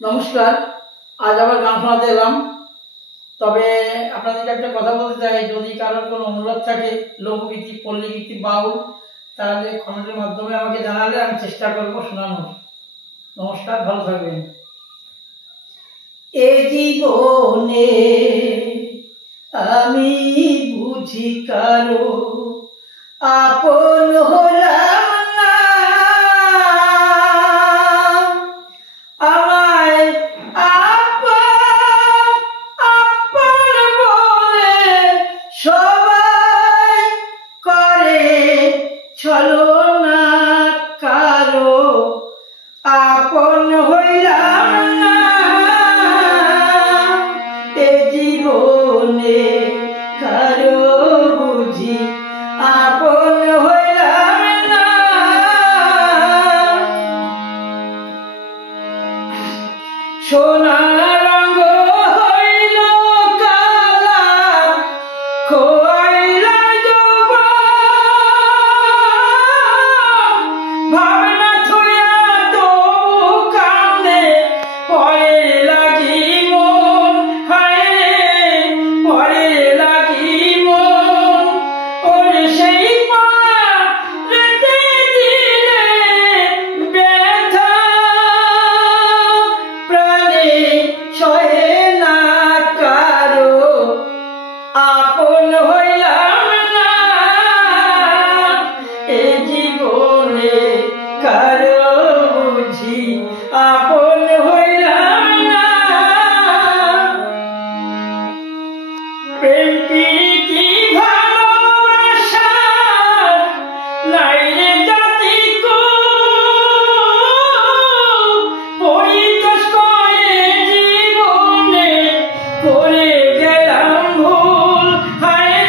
নমস্কার। আজ আবার গান শোনাতে এলাম। তবে আপনাদেরকে একটা কথা বলতে চাই, যদি কারোর কোনো অনুরোধ থাকে লোকগীতি, পল্লীগীতি, বাউল, তাহলে কমেন্টের মাধ্যমে আমাকে জানালে আমি চেষ্টা করবো শোনানোর। নমস্কার, ভালো থাকবেন। এ জীবনে আমি বুঝি কারো আপন হলাম না, আমায় আপন আপন বলে সবাই করে ছলনা, কারো আপন হইলাম না। এ জীবনে কারো বুঝি আপন হইলাম না। সোনা রঙ হইল কালা, খোয়াইলা ভাবনা থইয়া তো কান্দে পরে লাগি মন, হায় পরে লাগি মন। ওর সেই পারেতে দিলে ব্যথা প্রাণে সহে না, কারো আপন হইলাম না। এ জীবনে কারো বুঝি আপন হইলাম না। প্রেম প্রীতি ভালোবাসা নাই রে জাতি কো, পরিতোষ করে জীবনে করে গেলাম ভুল, হায়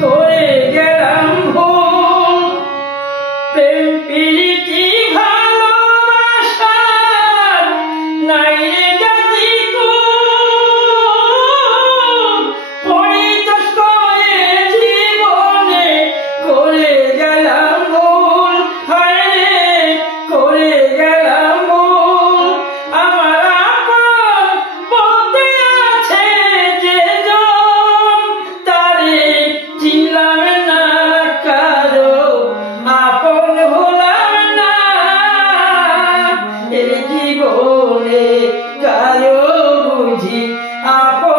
করে গেলাম ভুল। প্রেম প্রীতি ভালোবাসা নাই রে জাতি কো, পরিতোষ করে জীবনে করে গেলাম ভুল, হায় করে গেলাম ভুল। আমার আপন বলতে আছে যে জন, তারে চিনলাম না, কারো আপন হলাম না। এ জীবনে কারো বুঝি আপন